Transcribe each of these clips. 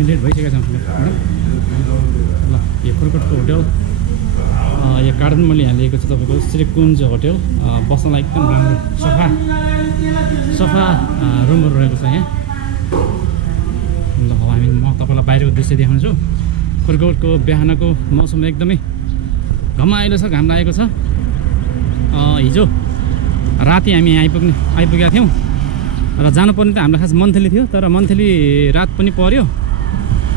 हामी लेट भइसकेका छौँ ल। यो खुरकोटको होटल यो कार्डन मैले यहाँ लिएको छु तपाईँको श्रीकुञ्ज होटल। बस्नलाई एकदम राम्रो सफा रुमहरू रहेको छ यहाँ। ल म तपाईँलाई बाहिरको दृश्य देखाउँछु। खुरकोटको बिहानको मौसम एकदमै घमाइलो छ, घाम लागेको छ। हिजो राति हामी आइपुगेका थियौँ र जानुपर्ने त हाम्रो खास मन्थली थियो, तर मन्थली रात पनि पर्यो।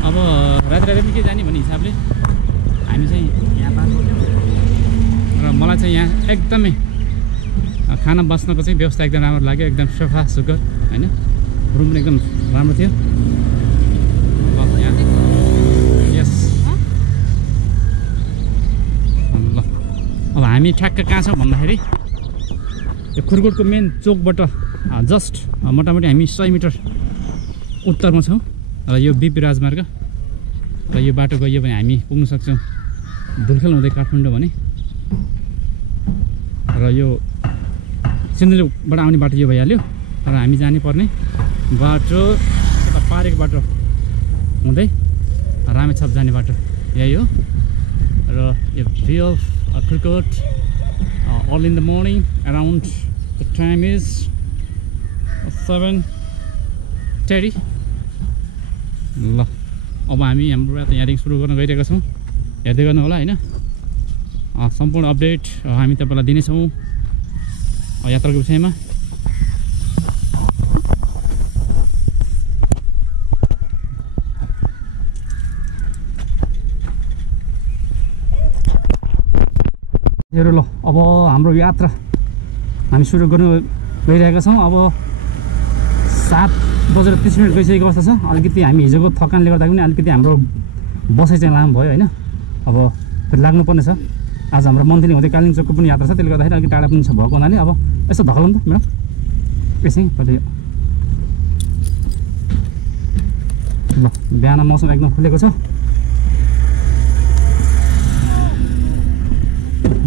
अब राति पनि के जाने भन्ने हिसाबले हामी चाहिँ यहाँ बास गऱ्यौँ र मलाई चाहिँ यहाँ एकदमै खाना बस्नको चाहिँ व्यवस्था एकदम राम्रो लाग्यो। एकदम सफा सुग्घर होइन, रुम पनि एकदम राम्रो थियो। यस ल अब हामी ठ्याक्क कहाँ छौँ भन्दाखेरि यो खुरकोटको मेन चोकबाट जस्ट मोटामोटी हामी 100 मिटर उत्तरमा छौँ र यो बिपी राजमार्ग र यो बाटो गयो भने हामी पुग्न सक्छौँ धुलखेल हुँदै काठमाडौँ भने। र यो सिन्धुलीबाट आउने बाटो यो भइहाल्यो र हामी जाने पर्ने बाटो यता पारेको बाटो हुँदै रामेछाप जाने बाटो यही हो। र यो view of Khurkot early in the morning around the time is 7:30 ल। अब हामी हाम्रो यात्रा यहाँदेखि सुरु गर्न गइरहेका छौँ, हेर्दै गर्नु होला होइन। सम्पूर्ण अपडेट हामी तपाईँलाई दिनेछौँ यात्राको विषयमा। ल अब हाम्रो यात्रा हामी सुरु गर्नु गइरहेका छौँ। अब 7:30 गइसकेको अवस्था छ। अलिकति हामी हिजोको थकानले गर्दा पनि अलिकति हाम्रो बसाइ चाहिँ लामो भयो होइन। अब फेरि लाग्नुपर्ने छ। आज हाम्रो मन्थली हुँदै कालिम्पोङको पनि यात्रा छ, त्यसले गर्दाखेरि अलिक टाढा पनि छ भएको हुनाले अब यसो धकलौँ त म्याडम यसै पहिले। ल बिहान मौसम एकदम खुलेको छ।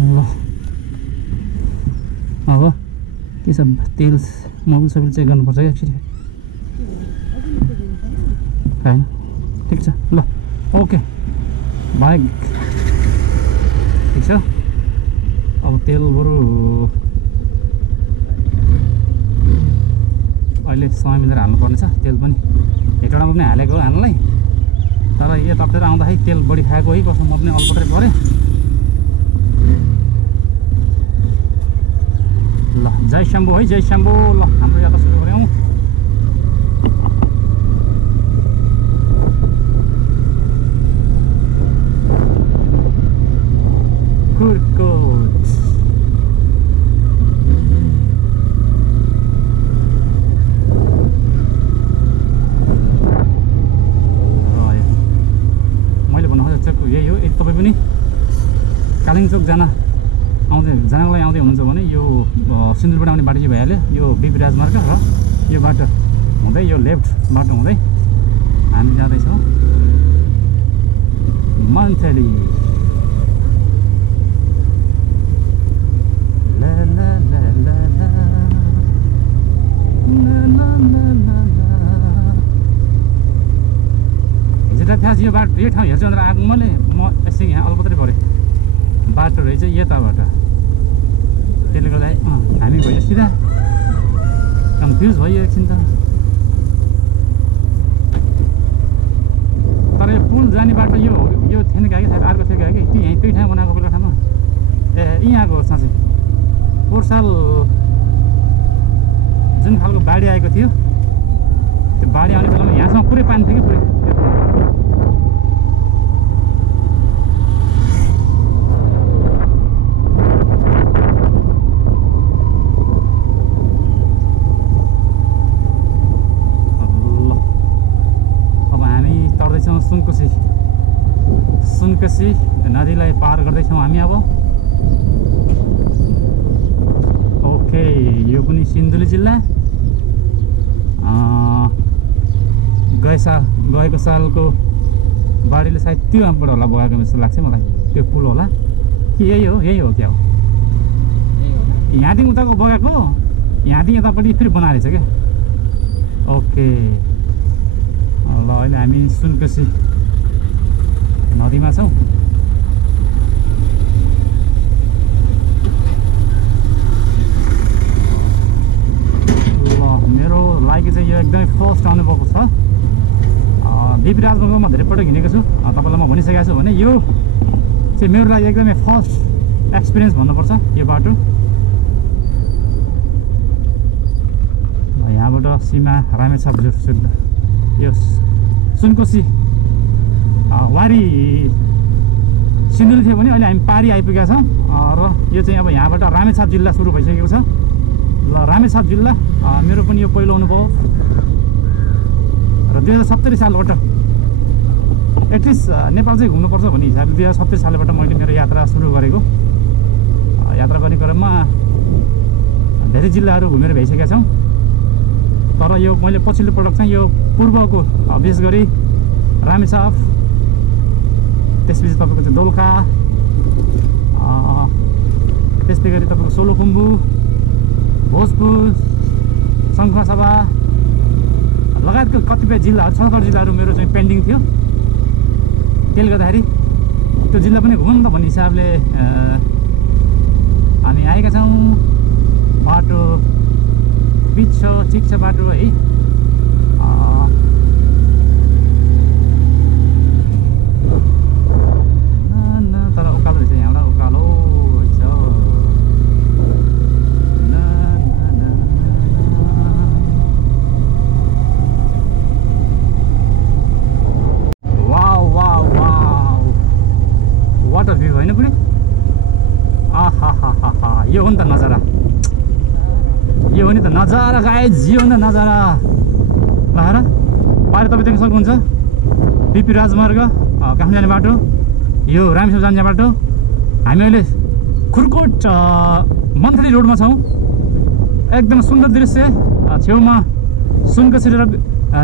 ल अब के छ तेल मोबिल सोबिल चेक गर्नुपर्छ क्या एकचोटि होइन। ठिक छ ल ओके बाइक ठिक छ। अब तेल बरु अहिले समय मिलेर हाल्नुपर्ने छ तेल पनि। हेटौँडामा पनि हालेको हो हाल्नलाई, तर यतातिर आउँदाखेरि तेल बढी खाएको है कसो म पनि अल्पत्रै परेँ। ल जय शम्भु है, जय शम्भु। ल हाम्रो यात्रा सुरु गऱ्यौँ। खुरकोट मैले भन्नु खोजेको यही हो। यदि तपाईँ पनि कालिम्पोङ जानको लागि आउँदै हुनुहुन्छ भने यो सिन्धुलीबाट आउने बाटो चाहिँ भइहाल्यो। यो बिपी राजमार्ग र यो बाटो हुँदै यो लेफ्ट बाटो हुँदै हामी जाँदैछौँ मन्थली। हिजो यो बाटो यो ठाउँ हेर्छु भनेर आएको म यसै यहाँ अल्पत्रै परेँ। बाटो रहेछ यताबाट, त्यसले गर्दा हामी भयो सिधा कन्फ्युज भयो एकछिन त। तर यो पुल जाने बाटो यो थिएन क्या कि अर्को थियो क्या कि त्यही ठाउँ बनाएको बेला ठाउँमा यहाँको साँच्चै पोहोर साल जुन खालको बाढी आएको थियो त्यो बाढी आउने बेलामा यहाँसम्म पुरै पानी थियो कि पुरै। सुनकोशी नदीलाई पार गर्दैछौँ हामी अब। ओके यो पनि सिन्धुली जिल्ला। गएको सालको बाढीले सायद त्यो आमबाट होला बगाएको जस्तो लाग्छ मलाई। त्यो पुल होला कि यही हो क्या हो? यहाँदेखि उताको बगाएको यहाँदेखि यतापट्टि फेरि बनाएर रहेछ क्या। ओके ल अहिले हामी सुनकोशी नदीमा छौँ। मेरो लागि चाहिँ यो एकदमै फर्स्ट अनुभव छ। बिपी राजमार्गमा म धेरै पटक हिँडेको छु, तपाईँलाई म भनिसकेको छु भने यो चाहिँ मेरो लागि एकदमै फर्स्ट एक्सपिरियन्स भन्नुपर्छ यो बाटो। यहाँबाट सीमा रामेछाप यो सुनकोशी वारी सिन्धुली थियो भने अहिले हामी पारी आइपुगेका छौँ र यो चाहिँ अब यहाँबाट रामेछाप जिल्ला सुरु भइसकेको छ। ल रामेछाप जिल्ला मेरो पनि यो पहिलो अनुभव र 2070 सालबाट एटलिस्ट नेपाल चाहिँ घुम्नुपर्छ भन्ने हिसाबले 2070 सालबाट मैले मेरो यात्रा सुरु गरेको। यात्रा गर्ने क्रममा धेरै जिल्लाहरू घुमेर भइसकेका छौँ, तर यो मैले पछिल्लो पटक चाहिँ यो पूर्वको विशेष गरी रामेछाप, त्यसपछि तपाईँको चाहिँ दोलखा, त्यस्तै गरी तपाईँको सोलुखुम्बु, भोजपुर, शङ्खसभा लगायतको कतिपय जिल्लाहरू 67 जिल्लाहरू मेरो चाहिँ पेन्डिङ थियो। त्यसले गर्दाखेरि त्यो जिल्ला पनि घुमौँ त भन्ने हिसाबले हामी आएका छौँ। बाटो बिच छ, ठिक छ बाटो है। तर उकालो रहेछ, यहाँबाट उकालो रहेछ। Wow wow wow, water view होइन पुरै। आहा हा हा हा, यो हो नि त नजारा, यो हो नि त नजारा गाइज, यो हो नि त नजारा। हेर पारि तपाईँ देख्न सक्नुहुन्छ बिपी राजमार्ग काठमाडौँ जाने बाटो, यो रामेछाप जाने बाटो। हामी अहिले खुर्कोट मन्थली रोडमा छौँ। एकदम सुन्दर दृश्य, छेउमा सुनकोशी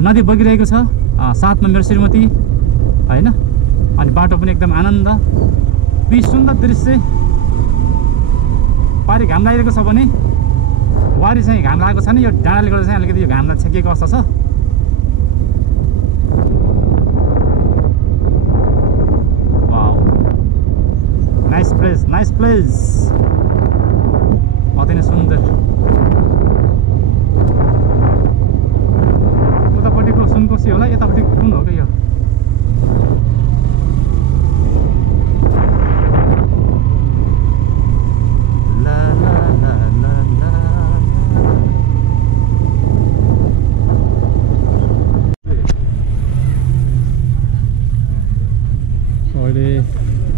नदी बगिरहेको छ, साथमा मेरो श्रीमती होइन। अनि बाटो पनि एकदम आनन्द, सुन्दर दृश्य। पारि घाम लागिरहेको छ भने वारी चाहिँ घाम लागेको छैन, यो डाँडाले गर्दा चाहिँ अलिकति यो घामलाई छेकेको अवस्था छ। Wow, nice place, nice place, अति नै सुन्दर। उतापट्टिको सुनकोशी होला, यतापट्टि कुन हो कि यो?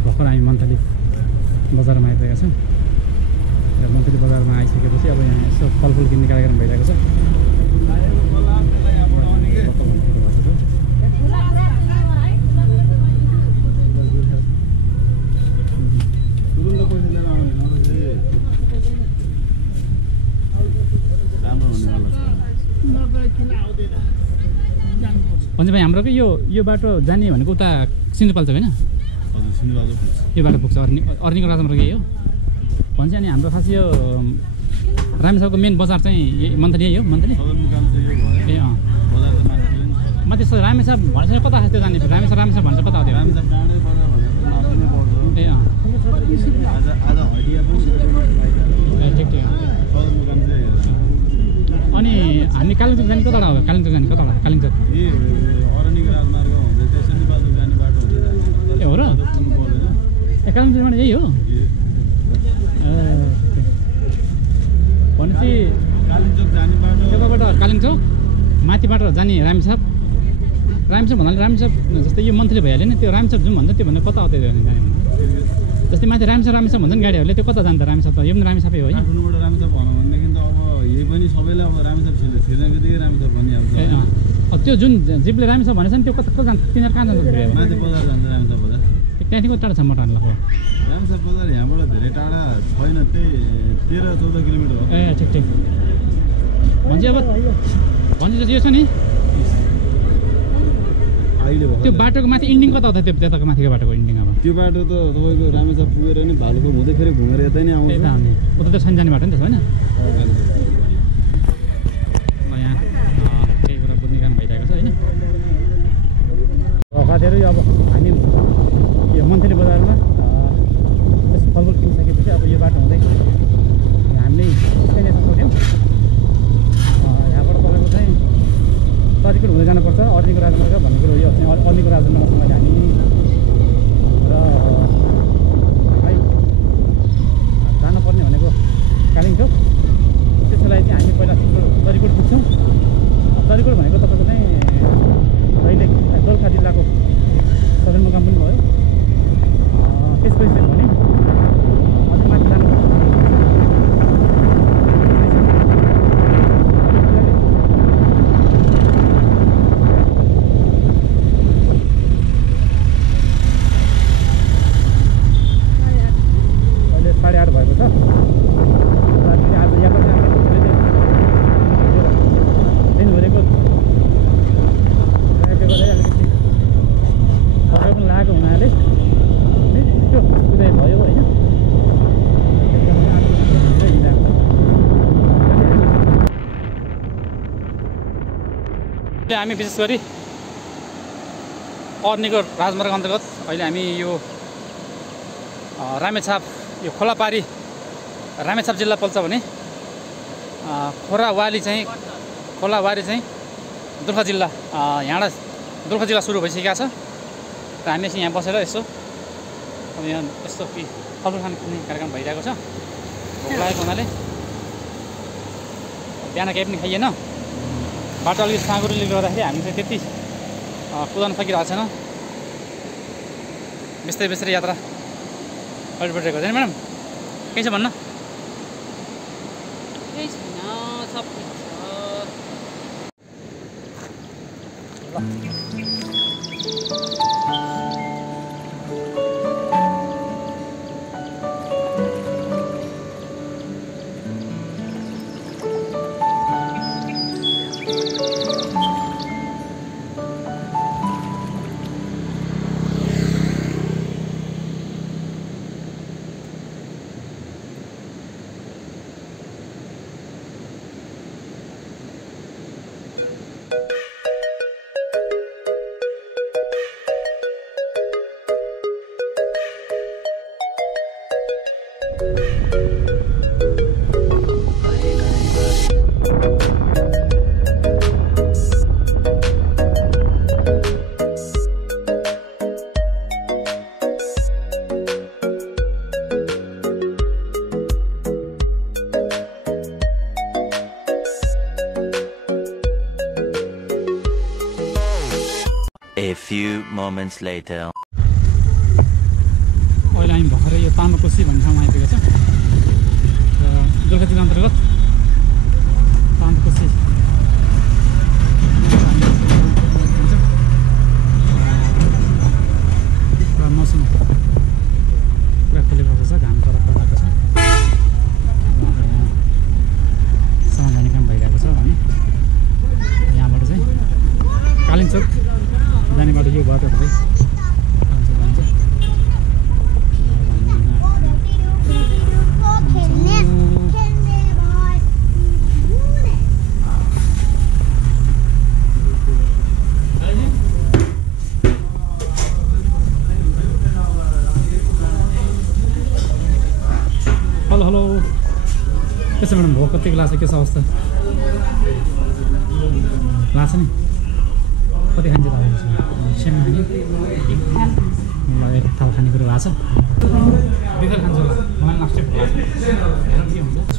भर्खर हामी मन्थली बजारमा आइपुगेका छौँ। र मन्थली बजारमा आइसकेपछि अब यहाँ यसो फलफुल किन्ने कार्यक्रम भइरहेको छ। भन्छ भाइ हाम्रो यो बाटो जाने भनेको उता सिन्धुपाल्चोक होइन? यो बाटो पुग्छ, अर्निको राजमार्ग यही हो भन्छ। अनि हाम्रो खास यो रामेछापको मेन बजार चाहिँ मन्थली यही हो, मन्थली। ए अँ, म त्यस्तो रामेछाप भनेपछि कता खास त्यो जाने? रामेछाप भन्छ कता हो त्यो? ए अँ, ठिक ठिक। अनि हामी कालिम्पोङ जाने कताबाट हो? कालिम्पोङ जाने कताबाट? कालिम्पोङ ए हो र? ए कालिम्पोङबाट यही हो? भनेपछि त्यताबाट कालिम्पोङ माथिबाट जाने रामेछाप भन्नाले रामेछाप जस्तै यो मन्थली भइहाल्यो नि, त्यो रामेछाप जाउँ भन्छ। त्यो भन्दा कता हो त्यो जाने भन्दा? जस्तै माथि रामेछाप भन्छ नि गाडीहरूले, त्यो कता जान्छ रामेछाप? त यो पनि रामेछापै हो होइन? रामेछाप भनौँ भनेदेखि त अब यही पनि सबैले अब रामेछाप छिर्नेबित्तिकै रामेछाप भनिहाल्छ। ए अँ, त्यो जुन जिपले रामेछाप भनेछ नि त्यो कता जान्छ? तिनीहरू कहाँ जान्छ? माथि बजार जान्छ रामेछाप बजार। त्यहाँदेखि कति टाढा छ मोटर लाग्छ? रामेछाप बजार यहाँबाट धेरै टाढा छैन, त्यही 13-14 किलोमिटर हो। ए ठिक ठिक। भन्छ अब भन्छ यो छ नि अहिले त्यो बाटोको माथि इन्डिङ कता हो त? त्यो त्यताको माथिको बाटोको इन्डिङ अब त्यो बाटो त तपाईँको रामेछाप पुगेर नि भालुखोप हुँदै फेरि घुमेर यतै नै आउँछ। यता आउने उता त छैन जाने बाटो नि त्यसो होइन? यहाँ केही कुरा बुझ्ने काम भइरहेको छ होइन? तरिकोट हुँदै जानुपर्छ अर्नीको राजमार्ग भन्ने कुरो यो चाहिँ अर्नीको राजमार्गसँग जाने र है जानुपर्ने भनेको कालिम्पोङ त्यसको लागि चाहिँ हामी पहिला तरिकोट पुग्छौँ तरिकोट भनेको तपाईँको चाहिँ दैलेख दोलखा जिल्लाको सदरमुकाम पनि भयो त्यसपछि चाहिँ भने अझै माथि जानु अहिले 8:30 भएको छ आज यात्रा दिनभरिको ड्राइभले गर्दा अलिकति थकाइ पनि लागेको हुनाले छिटो कुदाइ भयो होइन हामी विशेष गरी अर्नीको राजमार्ग अन्तर्गत अहिले हामी यो रामेछाप यो खोलापारी रामेछाप जिल्ला पर्छ भने खोलावारी चाहिँ दोलखा जिल्ला यहाँ दोलखा जिल्ला सुरु भइसकेको छ र हामी चाहिँ यहाँ बसेर यसो अब यहाँ यस्तो फलफुल खाने कार्यक्रम भइरहेको छ भोक लागेको हुनाले बिहान केही पनि खाइएन बाटो अलिकति साँगुरोले गर्दाखेरि हामी चाहिँ त्यति कुदाउन सकिरहेको छैन बिस्तारै बिस्तारै यात्रा अगाडि बढिरहेको छैन म्याडम केही छ भन्न केही छैन सब ठिक A few moments later. अहिले हामी भर्खरै यो तामाकोसी भन्ने ठाउँमा आइपुगेको छ र दोलखा जिल्ला अन्तर्गत तामाकोसी र मौसम पुरा खुले भएको छ घाम तरफ लागेको छ यहाँ सामान जाने काम भइरहेको छ भने यहाँबाट चाहिँ कालिम्पोङ जाने बाटो यो बाटो हुँदै कालिम्पोङ जान्छ हेलो हेलो के छ म्याडम भोक कतिको लाग्छ के छ अवस्था लाग्छ नि कति खान्छ तपाईँको सानो खाने मलाई एक थाल खानेकुरो भएको छ बेगर खान्छु होला मलाई लास्टै हेरौँ के हुन्छ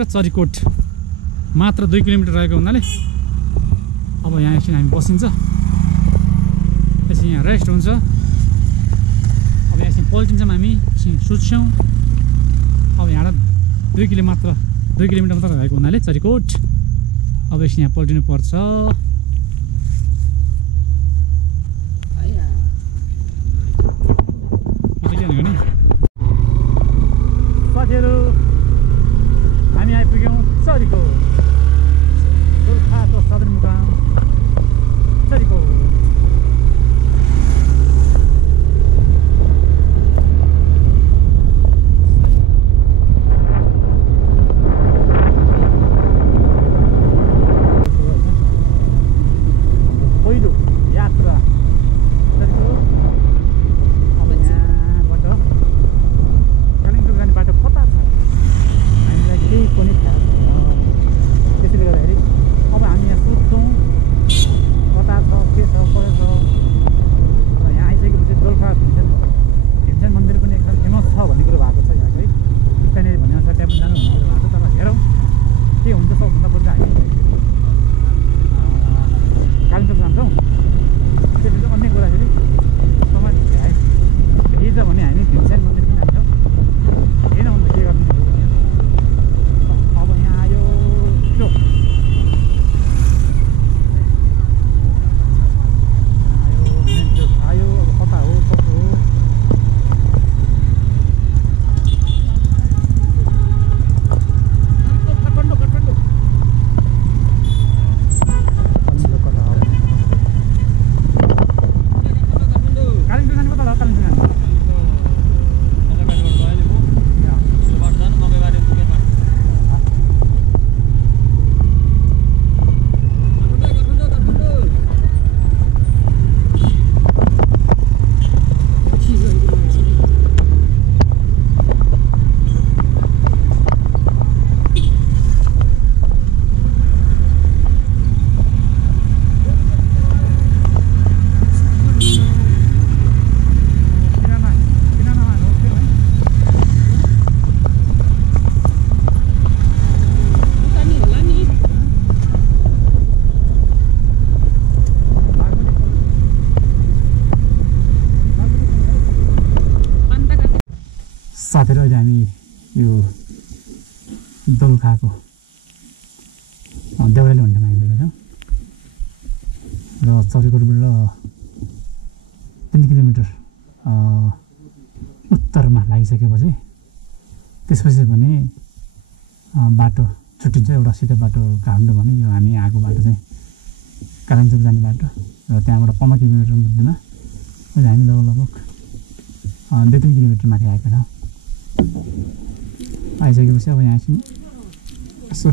यहाँबाट चरीकोट मात्र 2 किलोमिटर रहेको हुनाले अब यहाँ एकछिन हामी बसिन्छ, एकछिन यहाँ रेस्ट हुन्छ। अब यहाँ एकछिन पल्टिन्छौँ, हामी एकछिन सुत्छौँ। अब यहाँबाट 2 किलोमिटर मात्र रहेको हुनाले चरीकोट अब एकछिन यहाँ पल्टिनु पर्छ। साथीहरू हामी आइपुग्यौँ चरीकोट, दोलखाको सदरमुकाम चरीकोट। पहिलो यात्रा चरीकोट। अब यहाँबाट कालिम्पोङ जाने बाटो कता छ हामीलाई केही पनि थाहा छैन। त्यसैले गर्दाखेरि अब हामी यहाँ सोध्छौँ कता छ, के छ, कसो छ। र यहाँ आइसकेपछि दोलखा भीमसेन मन्दिर पनि एकदम फेमस छ भन्ने कुरो भएको छ यहाँको है। स्थानीय भनेअनुसार त्यहाँ पनि जानु भन्ने कुरो भएको छ। तर हेरौँ के हुन्छ। सबभन्दा पहिला हामी कालिम्पोङ जान्छौँ, त्यसपछि अन्य कुराखेरि समय भ्याइछ भने हामी भीमसेन मन्दिर पनि जान्छौँ। हेन भने के गर्ने। अब यहाँ आयो त्यो आयो अब कता हो कसो हो। काठमाडौँ कता हो कालिम्पोङ जाने कता हो कालिम्पोङ जाने साथीहरू। अहिले हामी यो दोलखाको देउराली भन्नेमा आइपुगेको छौँ र चरीकोटबाट 3 किलोमिटर उत्तरमा लागिसकेपछि त्यसपछि भने बाटो छुट्टिन्छ। एउटा सिधै बाटो काठमाडौँ भने यो हामी आएको बाटो चाहिँ कालिम्पोङ जाने बाटो र त्यहाँबाट 15 किलोमिटर मध्येमा अहिले हामी लगभग 2-3 किलोमिटर माथि आएका छौँ। आइसकेपछि अब यहाँ एकछिन यसो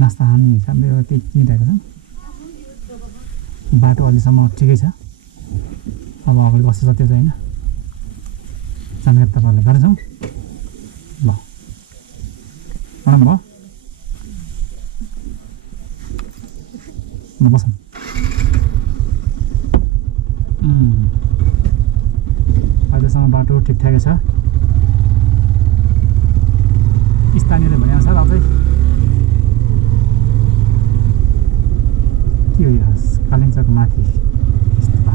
नास्ता खाने हिसाबले त्यही किनिरहेको छौँ। बाटो अहिलेसम्म ठिकै छ। अब अगाडि कस्तो छ त्यो चाहिँ होइन, जानकारी तपाईँहरूलाई गर्छौँ। ल प्रणाम भयो म बसौँ। अहिलेसम्म बाटो ठिकठाकै छ। स्थानीयले भनेअनुसार अझै के हो यो कालिम्पोङको माथि यस्तो भएको।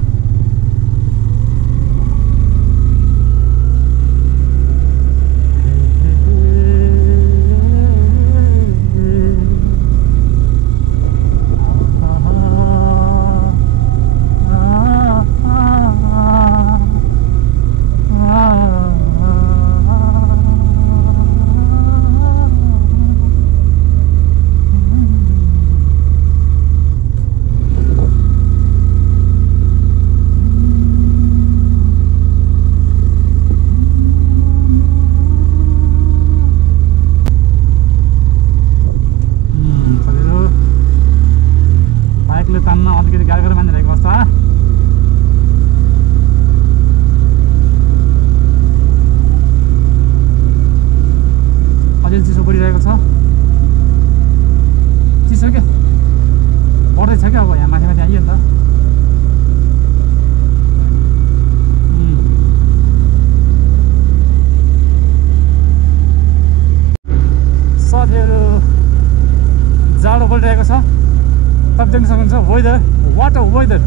वेदर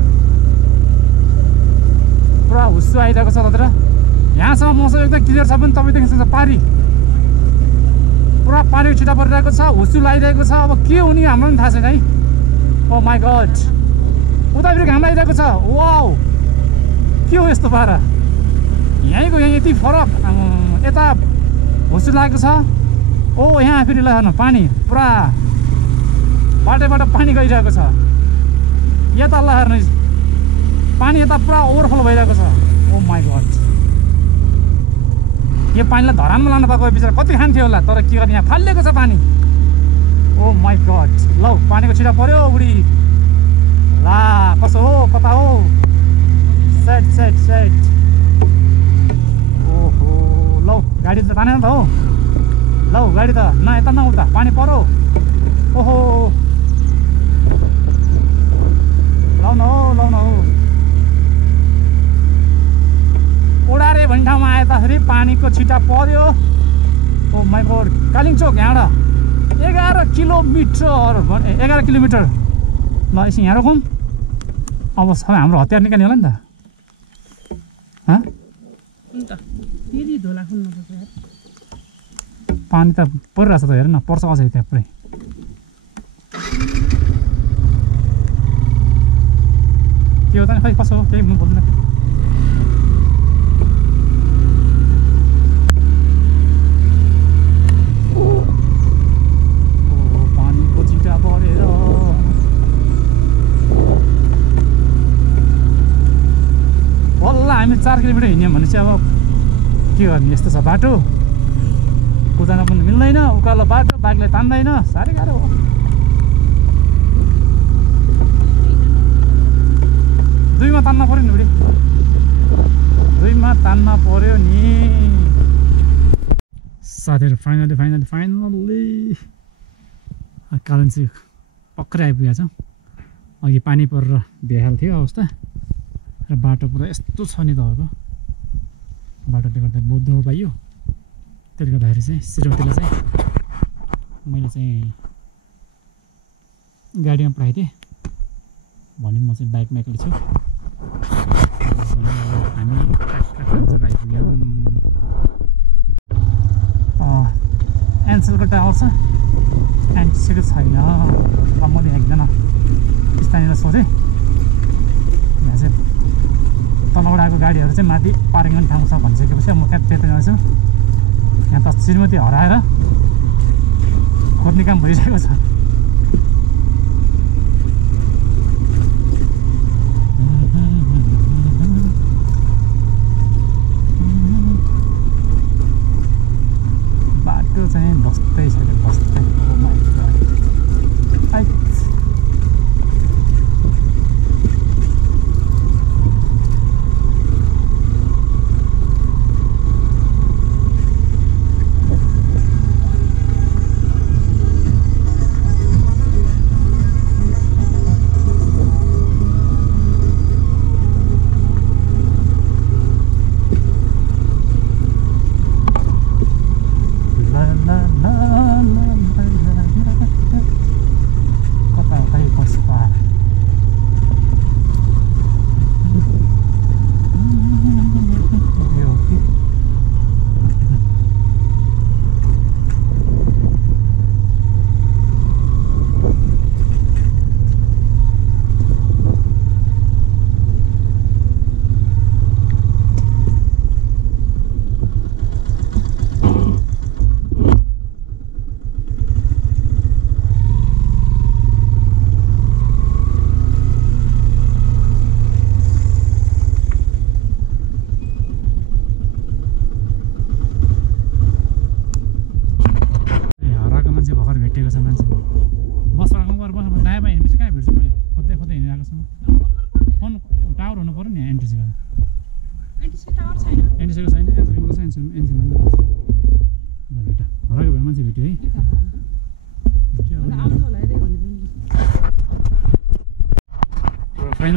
पुरा हुस्सु आइरहेको छ तर यहाँसम्म मौसम एकदम क्लियर छ पनि तपाईँ देख्नुहुन्छ पारी पुरा पानीको छिटा परिरहेको छ हुस्सु लागिरहेको छ अब के हुने हाम्रो पनि थाहा छैन है ओ माई गड उता फेरि घाम लागिरहेको छ वाउ के हो यस्तो पारा यहीँको यहाँ यति फरक यता हुस्सु लागेको छ ओ यहाँ फेरि ल हेर्नु पानी पुरा बाटोबाट पानी गइरहेको छ यता ल हेर्नु पानी यता पुरा ओभरफ्लो भइरहेको छ ओ माई गड यो पानीलाई धरानमा लानु पाएको बिचरा कति खान्थ्यो होला तर के गर्ने यहाँ फालिएको छ पानी ओ माई गड लौ पानीको छिटा पर्यो बुढी ला कसो हो कता हो सेट सेट सेट ओहो लौ गाडी त तानेन त हो लौ गाडी त न यता न उता पानी पर्यो ओहो लाउन हो ओडारे भन्ने ठाउँमा आएताखेरि पानीको छिटा पर्यो ओ माई गड कालिम्चोक यहाँबाट 11 किलोमिटर ल एकछिन यहाँ रोकौँ अब सबै हाम्रो हतियार निकाल्ने होला नि त पानी त परिरहेछ त हेर न पर्छ अझै त्यहाँ पुरै के हो त खै कसो हो केही म बोल्दैन पानीको छिटा परेर बल्ल हामी 4 किलोमिटर हिँड्यौँ भने चाहिँ अब के गर्ने यस्तो छ बाटो कुदाउन पनि मिल्दैन उकालो बाटो बाइकलाई तान्दैन साह्रै गाह्रो हो दुईमा तान्न पर्यो नि बुढी दुईमा तान्न पर्यो नि साथीहरू फाइनली कालिम्पोङ पक्कै आइपुगेको छौँ अघि पानी परेर बेहाल थियो अवस्था र बाटो पुरा यस्तो छ नि तपाईँको बाटोले गर्दा बहुत दौड पाइयो त्यसले गर्दाखेरि चाहिँ श्रीमतीलाई चाहिँ मैले चाहिँ गाडीमा पठाइदिएँ भने म चाहिँ बाइकमा एक्लै छु हामी जग्गा आइपुग्यौँ एनसेलको टावर छ एन्टिसेको छैन मैले एकजना स्थानीय सोधेँ यहाँ चाहिँ तलबाट आएको गाडीहरू चाहिँ माथि पार्किङ गर्ने ठाउँ छ भनिसकेपछि म त्यहाँ त्यता जान्छु यहाँ त श्रीमती हराएर खोज्ने काम भइरहेको छ बाटो चाहिँ बस्दै छ बस्दै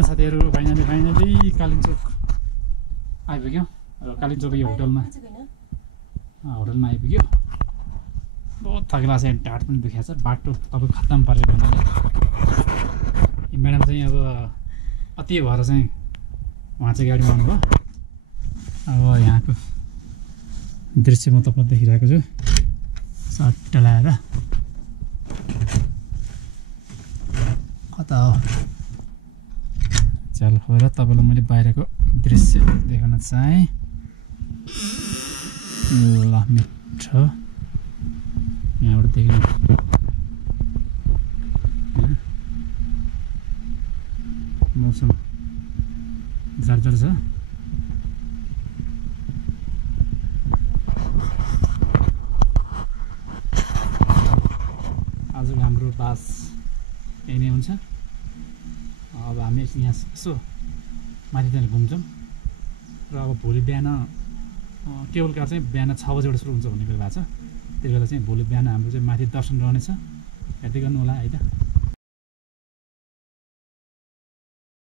साथीहरू फाइनली कालिम्पोङ आइपुग्यो र कालिम्पोङको यो होटलमा आइपुग्यो बहुत थकिला छ ढाड पनि दुखेको छ बाटो तपाईँ खत्तम परेको हुनाले म्याडम चाहिँ अब अति भएर चाहिँ उहाँ चाहिँ गाडीमा आउनुभयो। अब यहाँको दृश्य म तपाईँलाई देखिरहेको छु सट्ट लगाएर। कता हो चल हो र तपाईँलाई मैले बाहिरको दृश्य देखाउन चाहेँ। ल मिठो यहाँबाट देखिनु मौसम जाडजाड छ। आजको हाम्रो बास यही नै हुन्छ। अब हामी यहाँ यसो माथितिर घुम्छौँ र अब भोलि बिहान केबल कार चाहिँ बिहान 6 बजेबाट सुरु हुन्छ भन्ने कुरा भएको छ। त्यति बेला चाहिँ भोलि बिहान हाम्रो चाहिँ माथि दर्शन रहनेछ। हेर्दै गर्नु होला है त।